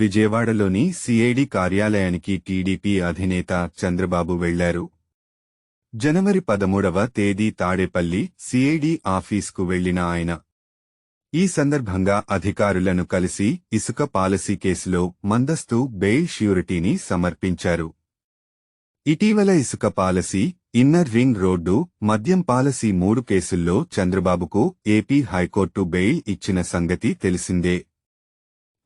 విజయవాడలోని సిఐడి కార్యాలయానికి టీడీపీ అధినేత చంద్రబాబు వెళ్లారు. జనవరి 13వ తేదీ తాడేపల్లి సిఐడి ఆఫీస్కు వెళ్లిన ఆయన ఈ సందర్భంగా అధికారులను కలిసి ఇసుక పాలసీ కేసులో ముందస్తు బెయిల్ ష్యూరిటీని సమర్పించారు. ఇటీవల ఇసుక పాలసీ, ఇన్నర్ రింగ్ రోడ్డు, మద్యం పాలసీ 3 కేసుల్లో చంద్రబాబుకు ఏపీ హైకోర్టు బెయిల్ ఇచ్చిన సంగతి తెలిసిందే.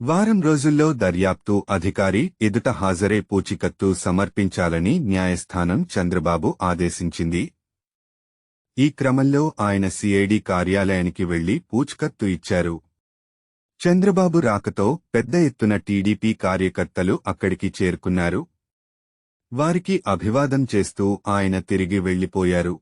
వారం రోజుల్లో దర్యాప్తు అధికారి ఎదుట హాజరై పూచీకత్తు సమర్పించాలని న్యాయస్థానం చంద్రబాబు ఆదేశించింది. ఈ క్రమంలో ఆయన సిఐడి కార్యాలయానికి వెళ్లి పూచీకత్తు ఇచ్చారు. చంద్రబాబు రాకతో పెద్ద ఎత్తున టీడీపీ కార్యకర్తలు అక్కడికి చేరుకున్నారు. వారికి అభివాదం చేస్తూ ఆయన తిరిగి వెళ్లిపోయారు.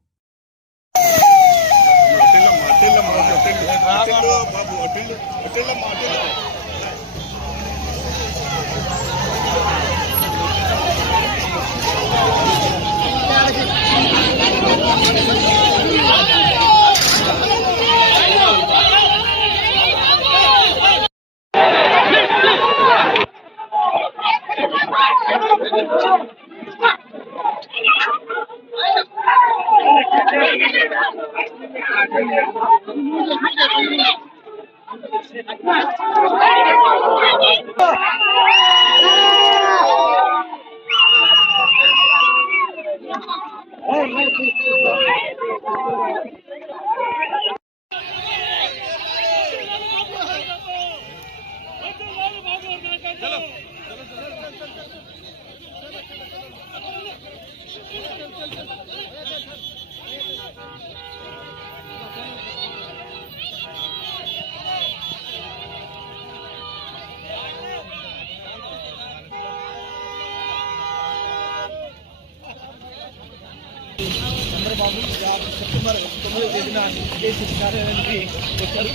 చంద్రబాబు సెప్టెంబర్ 9వ తేదీన కేసీ కార్యాలయానికి వచ్చారు.